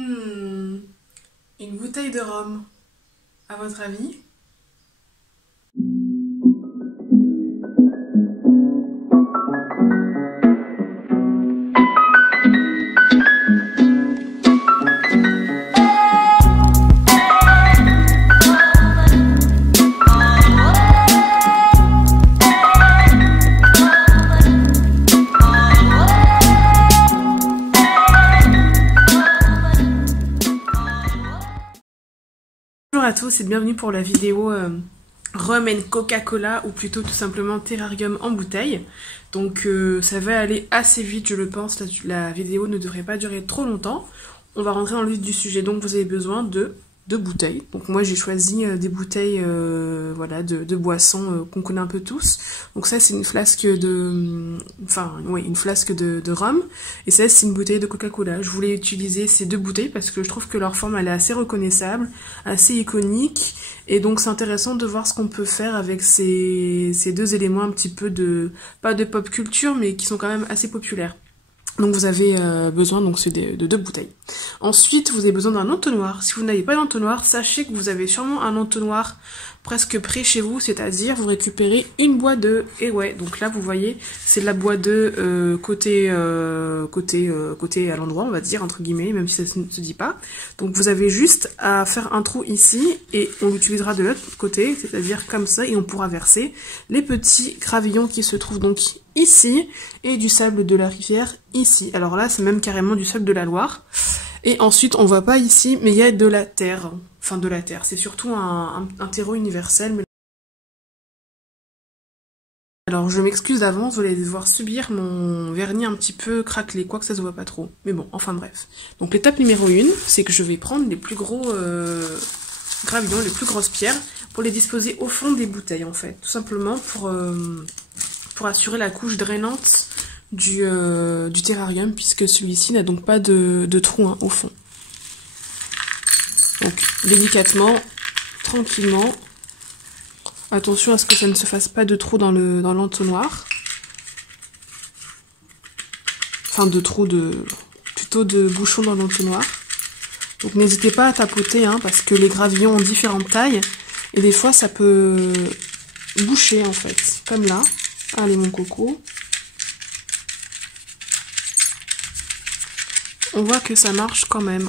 Hmm, une bouteille de rhum, à votre avis? Bonjour à tous et bienvenue pour la vidéo Rum and Coca-Cola ou plutôt tout simplement Terrarium en bouteille. Donc ça va aller assez vite je le pense, la vidéo ne devrait pas durer trop longtemps. On va rentrer dans le vif du sujet, donc vous avez besoin de deux bouteilles. Donc moi j'ai choisi des bouteilles voilà, de boissons qu'on connaît un peu tous. Donc ça c'est une flasque de... Enfin oui, une flasque de rhum. Et ça c'est une bouteille de Coca-Cola. Je voulais utiliser ces deux bouteilles parce que je trouve que leur forme elle est assez reconnaissable, assez iconique. Et donc c'est intéressant de voir ce qu'on peut faire avec ces deux éléments un petit peu de... pas de pop culture mais qui sont quand même assez populaires. Donc vous avez besoin donc de deux bouteilles. Ensuite, vous avez besoin d'un entonnoir. Si vous n'avez pas d'entonnoir, sachez que vous avez sûrement un entonnoir presque près chez vous, c'est-à-dire vous récupérez une boîte de... Et ouais, donc là vous voyez, c'est de la boîte de côté à l'endroit, on va dire, entre guillemets, même si ça ne se dit pas. Donc vous avez juste à faire un trou ici, et on l'utilisera de l'autre côté, c'est-à-dire comme ça, et on pourra verser les petits gravillons qui se trouvent donc ici, et du sable de la rivière ici. Alors là, c'est même carrément du sable de la Loire. Et ensuite, on voit pas ici, mais il y a de la terre. Enfin, de la terre. C'est surtout un terreau universel. Mais... Alors, je m'excuse d'avance, vous allez devoir subir mon vernis un petit peu craquelé, quoique ça se voit pas trop. Mais bon, enfin bref. Donc, l'étape numéro 1, c'est que je vais prendre les plus gros gravillons, les plus grosses pierres, pour les disposer au fond des bouteilles, en fait. Tout simplement pour assurer la couche drainante du terrarium, puisque celui-ci n'a donc pas de trou hein, au fond. Donc délicatement, tranquillement, attention à ce que ça ne se fasse pas de trou dans l'entonnoir. Enfin plutôt de bouchon dans l'entonnoir. Donc n'hésitez pas à tapoter hein, parce que les gravillons ont différentes tailles et des fois ça peut boucher en fait, comme là. Allez mon coco. On voit que ça marche quand même.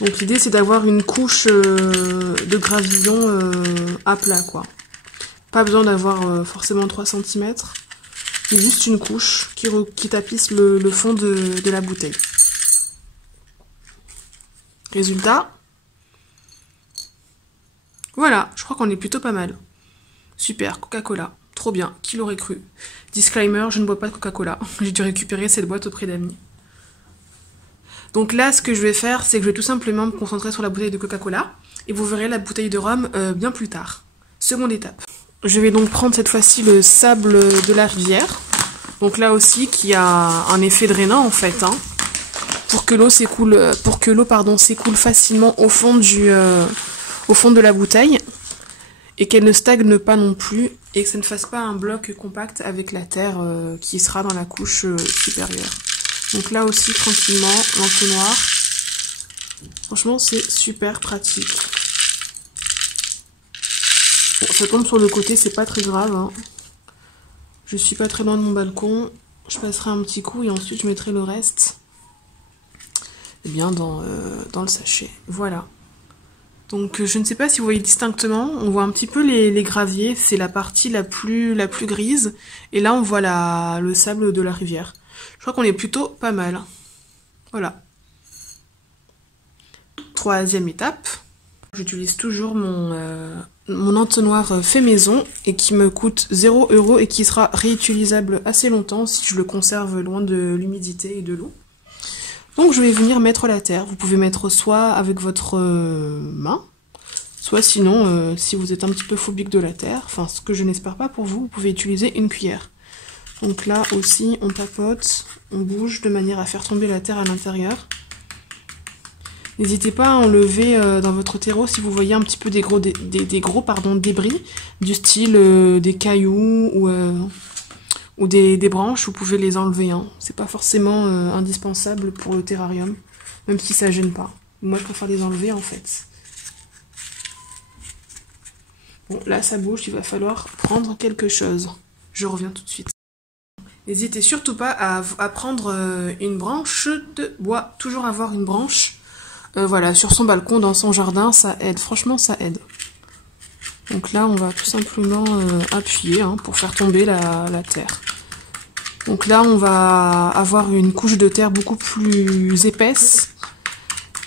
Donc l'idée c'est d'avoir une couche de gravillon à plat quoi. Pas besoin d'avoir forcément 3 cm. C'est juste une couche qui tapisse le fond de la bouteille. Résultat. Voilà, je crois qu'on est plutôt pas mal. Super, Coca-Cola. Trop bien, qui l'aurait cru? Disclaimer, je ne bois pas de Coca-Cola. J'ai dû récupérer cette boîte auprès d'amis. Donc là, ce que je vais faire, c'est que je vais tout simplement me concentrer sur la bouteille de Coca-Cola. Et vous verrez la bouteille de rhum bien plus tard. Seconde étape. Je vais donc prendre cette fois-ci le sable de la rivière. Donc là aussi, qui a un effet drainant en fait. Hein, pour que l'eau s'écoule facilement au fond de la bouteille. Et qu'elle ne stagne pas non plus. Et que ça ne fasse pas un bloc compact avec la terre qui sera dans la couche supérieure. Donc là aussi, tranquillement, l'entonnoir. Franchement, c'est super pratique. Bon, ça tombe sur le côté, c'est pas très grave. Hein. Je suis pas très loin de mon balcon. Je passerai un petit coup et ensuite je mettrai le reste eh bien, dans le sachet. Voilà. Donc je ne sais pas si vous voyez distinctement, on voit un petit peu les graviers, c'est la partie la plus grise. Et là, on voit le sable de la rivière. Je crois qu'on est plutôt pas mal. Voilà. Troisième étape. J'utilise toujours mon entonnoir fait maison et qui me coûte 0 € et qui sera réutilisable assez longtemps si je le conserve loin de l'humidité et de l'eau. Donc je vais venir mettre la terre. Vous pouvez mettre soit avec votre main, soit sinon, si vous êtes un petit peu phobique de la terre, enfin ce que je n'espère pas pour vous, vous pouvez utiliser une cuillère. Donc là aussi, on tapote, on bouge de manière à faire tomber la terre à l'intérieur. N'hésitez pas à enlever dans votre terreau si vous voyez un petit peu des gros débris, du style des cailloux ou des branches, vous pouvez les enlever. Hein. C'est pas forcément indispensable pour le terrarium, même si ça gêne pas. Moi, je préfère les enlever en fait. Bon, là, ça bouge, il va falloir prendre quelque chose. Je reviens tout de suite. N'hésitez surtout pas à prendre une branche de bois. Toujours avoir une branche, voilà, sur son balcon, dans son jardin, ça aide. Franchement, ça aide. Donc là, on va tout simplement appuyer hein, pour faire tomber la terre. Donc là, on va avoir une couche de terre beaucoup plus épaisse,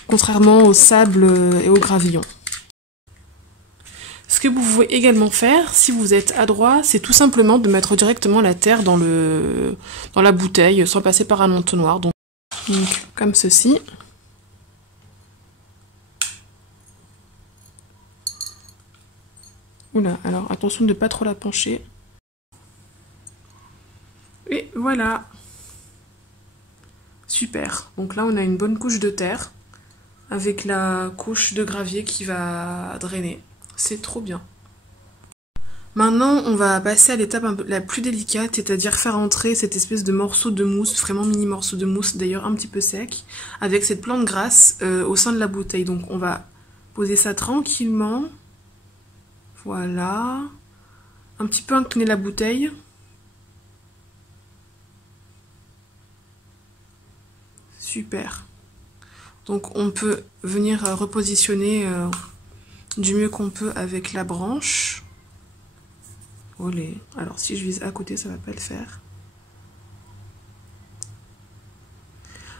contrairement au sable et au gravillon. Ce que vous pouvez également faire, si vous êtes adroit, c'est tout simplement de mettre directement la terre dans la bouteille, sans passer par un entonnoir. Donc comme ceci. Oula, alors attention de ne pas trop la pencher. Et voilà. Super. Donc là, on a une bonne couche de terre, avec la couche de gravier qui va drainer. C'est trop bien. Maintenant, on va passer à l'étape la plus délicate, c'est-à-dire faire entrer cette espèce de morceau de mousse, vraiment mini morceau de mousse, d'ailleurs un petit peu sec, avec cette plante grasse au sein de la bouteille. Donc on va poser ça tranquillement. Voilà. Un petit peu incliner la bouteille. Super. Donc on peut venir repositionner du mieux qu'on peut avec la branche. Olé. Alors si je vise à côté, ça va pas le faire.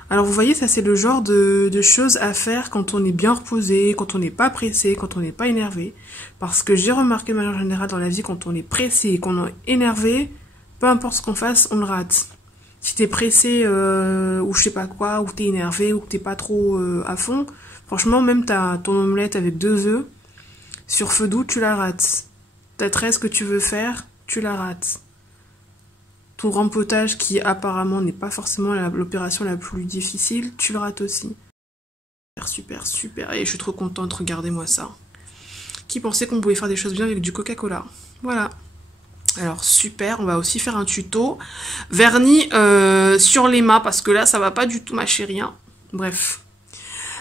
Alors vous voyez, ça c'est le genre de choses à faire quand on est bien reposé, quand on n'est pas pressé, quand on n'est pas énervé. Parce que j'ai remarqué de manière générale dans la vie, quand on est pressé et qu'on est énervé, peu importe ce qu'on fasse, on le rate. Si t'es pressé ou je sais pas quoi, ou t'es énervé, ou que t'es pas trop à fond, franchement même t'as ton omelette avec 2 œufs, sur feu doux tu la rates. Ta tresse que tu veux faire, tu la rates. Ton rempotage qui apparemment n'est pas forcément l'opération la plus difficile, tu le rates aussi. Super, super, super. Et je suis trop contente, regardez-moi ça. Qui pensait qu'on pouvait faire des choses bien avec du Coca-Cola? Voilà. Alors super, on va aussi faire un tuto. Vernis sur les mâts, parce que là ça va pas du tout ma chérie. Hein. Bref.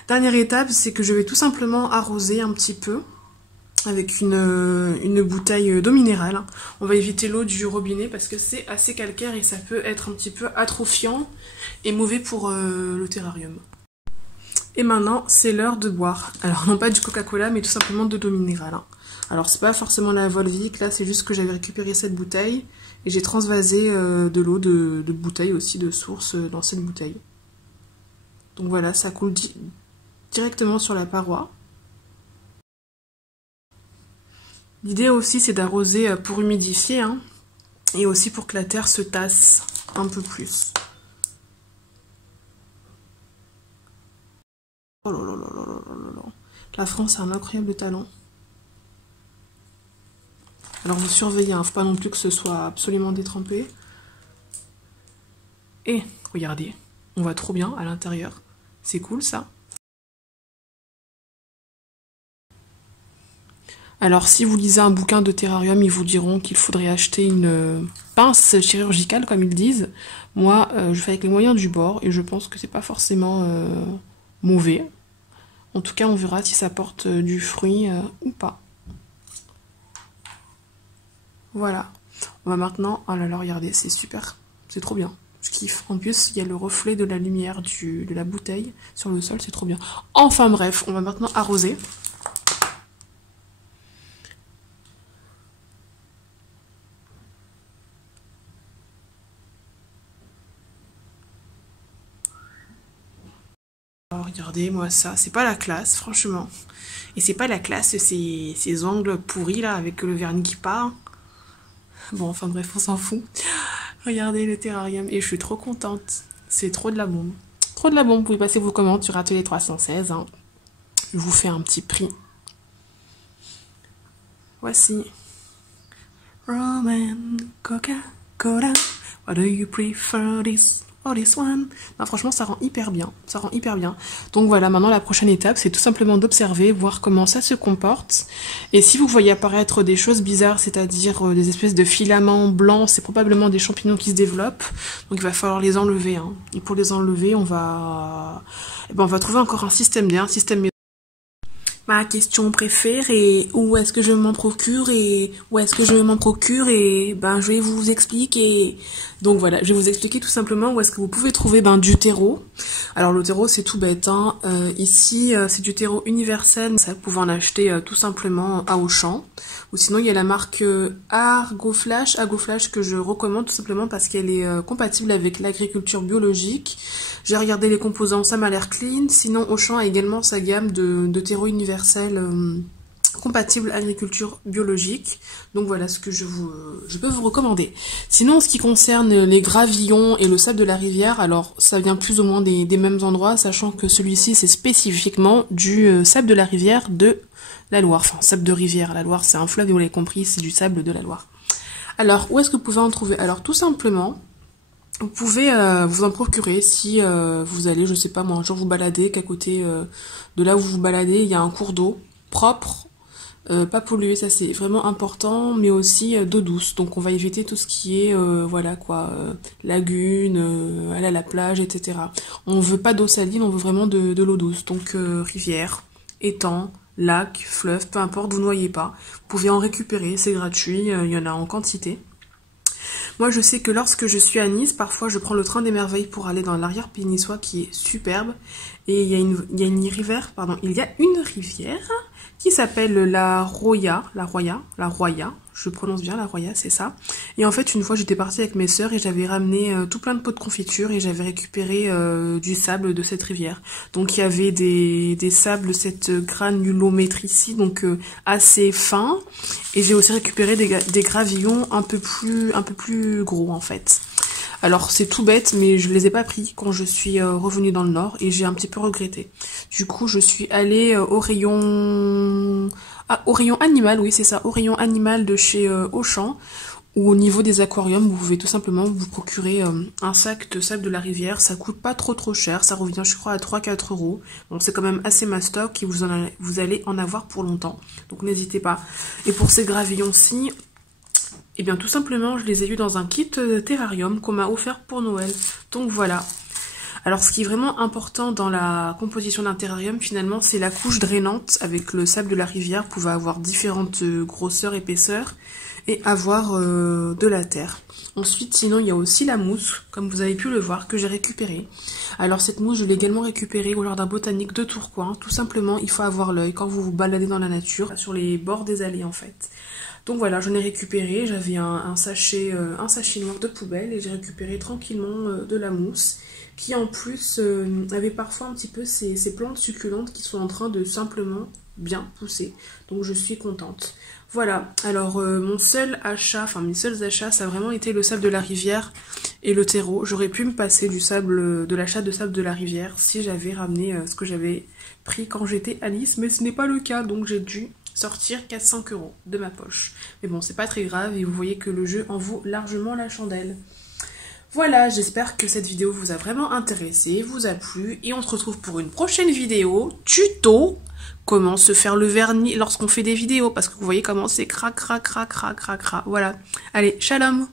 Dernière étape, c'est que je vais tout simplement arroser un petit peu. Avec une bouteille d'eau minérale. On va éviter l'eau du robinet parce que c'est assez calcaire et ça peut être un petit peu atrophiant et mauvais pour le terrarium. Et maintenant, c'est l'heure de boire. Alors non pas du Coca-Cola, mais tout simplement de l'eau minérale. Hein. Alors c'est pas forcément la Volvic, là c'est juste que j'avais récupéré cette bouteille et j'ai transvasé de l'eau de bouteille aussi, de source dans cette bouteille. Donc voilà, ça coule directement sur la paroi. L'idée aussi c'est d'arroser pour humidifier hein, et aussi pour que la terre se tasse un peu plus. Oh là là là là là là. La France a un incroyable talent. Alors vous surveillez, hein, faut pas non plus que ce soit absolument détrempé. Et regardez, on voit trop bien à l'intérieur. C'est cool ça. Alors si vous lisez un bouquin de terrarium, ils vous diront qu'il faudrait acheter une pince chirurgicale comme ils disent. Moi, je fais avec les moyens du bord et je pense que c'est pas forcément mauvais. En tout cas, on verra si ça porte du fruit ou pas. Voilà. On va maintenant... Oh là là, regardez, c'est super. C'est trop bien. Je kiffe. En plus, il y a le reflet de la lumière de la bouteille sur le sol, c'est trop bien. Enfin bref, on va maintenant arroser. Oh, regardez, moi ça, c'est pas la classe, franchement. Et c'est pas la classe, ces ongles pourris là, avec le vernis qui part. Bon, enfin bref, on s'en fout. Regardez le terrarium, et je suis trop contente. C'est trop de la bombe. Trop de la bombe, vous pouvez passer vos commandes sur Atelier 316. Hein. Je vous fais un petit prix. Voici. Rum and Coca-Cola. What do you prefer, this all is one. Non, franchement, ça rend hyper bien. Ça rend hyper bien. Donc voilà, maintenant la prochaine étape, c'est tout simplement d'observer, voir comment ça se comporte. Et si vous voyez apparaître des choses bizarres, c'est-à-dire des espèces de filaments blancs, c'est probablement des champignons qui se développent. Donc il va falloir les enlever. Hein. Et pour les enlever, on va trouver encore un système D, un système. Ma question préférée, où est-ce que je m'en procure et où est-ce que je m'en procure et je vais vous expliquer. Donc voilà, je vais vous expliquer tout simplement où est-ce que vous pouvez trouver du terreau. Alors le terreau c'est tout bête, hein. Ici c'est du terreau universel, ça vous pouvez en acheter tout simplement à Auchan. Ou sinon il y a la marque Argoflash que je recommande tout simplement parce qu'elle est compatible avec l'agriculture biologique. J'ai regardé les composants, ça m'a l'air clean. Sinon Auchan a également sa gamme de terreau universel compatible agriculture biologique. Donc voilà ce que je peux vous recommander. Sinon en ce qui concerne les gravillons et le sable de la rivière, alors ça vient plus ou moins des mêmes endroits, sachant que celui-ci c'est spécifiquement du sable de la rivière de la Loire. Enfin sable de rivière, la Loire c'est un fleuve et vous l'avez compris, c'est du sable de la Loire. Alors où est-ce que vous pouvez en trouver? Alors tout simplement, vous pouvez vous en procurer si vous allez, je sais pas moi, un jour vous balader, qu'à côté de là où vous vous baladez, il y a un cours d'eau propre, pas pollué, ça c'est vraiment important, mais aussi d'eau douce. Donc on va éviter tout ce qui est, lagune, aller à la plage, etc. On veut pas d'eau saline, on veut vraiment de l'eau douce. Donc rivière, étang, lac, fleuve, peu importe, vous noyez pas. Vous pouvez en récupérer, c'est gratuit, il y en a en quantité. Moi, je sais que lorsque je suis à Nice, parfois je prends le train des merveilles pour aller dans l'arrière-pays niçois qui est superbe. Et il y a une rivière qui s'appelle la Roya, je prononce bien la Roya, c'est ça. Et en fait, une fois, j'étais partie avec mes sœurs et j'avais ramené tout plein de pots de confiture et j'avais récupéré du sable de cette rivière. Donc il y avait des sables de cette granulométrie, donc assez fins. Et j'ai aussi récupéré des gravillons un peu plus gros en fait. Alors c'est tout bête, mais je les ai pas pris quand je suis revenue dans le Nord et j'ai un petit peu regretté. Du coup, je suis allée au rayon animal, oui c'est ça, au rayon animal de chez Auchan, ou au niveau des aquariums, vous pouvez tout simplement vous procurer un sac de sable de la rivière. Ça coûte pas trop cher, ça revient je crois à 3-4 €. Donc c'est quand même assez mastoc et vous allez en avoir pour longtemps. Donc n'hésitez pas. Et pour ces gravillons-ci, eh bien tout simplement je les ai eus dans un kit terrarium qu'on m'a offert pour Noël. Donc voilà. Alors ce qui est vraiment important dans la composition d'un terrarium finalement, c'est la couche drainante avec le sable de la rivière. Vous pouvez avoir différentes grosseurs, épaisseurs et avoir de la terre. Ensuite sinon il y a aussi la mousse, comme vous avez pu le voir, que j'ai récupérée. Alors cette mousse je l'ai également récupérée au jardin botanique de Tourcoing. Tout simplement il faut avoir l'œil quand vous vous baladez dans la nature, sur les bords des allées en fait. Donc voilà, j'en ai récupéré, j'avais un sachet noir de poubelle et j'ai récupéré tranquillement de la mousse qui en plus avait parfois un petit peu ces plantes succulentes qui sont en train de simplement bien pousser. Donc je suis contente. Voilà, alors mes seuls achats, ça a vraiment été le sable de la rivière et le terreau. J'aurais pu me passer de l'achat de sable de la rivière si j'avais ramené ce que j'avais pris quand j'étais à Nice, mais ce n'est pas le cas, donc j'ai dû sortir 400 € de ma poche. Mais bon, c'est pas très grave et vous voyez que le jeu en vaut largement la chandelle. Voilà, j'espère que cette vidéo vous a vraiment intéressé, vous a plu et on se retrouve pour une prochaine vidéo tuto comment se faire le vernis lorsqu'on fait des vidéos parce que vous voyez comment c'est crac. Voilà. Allez, shalom.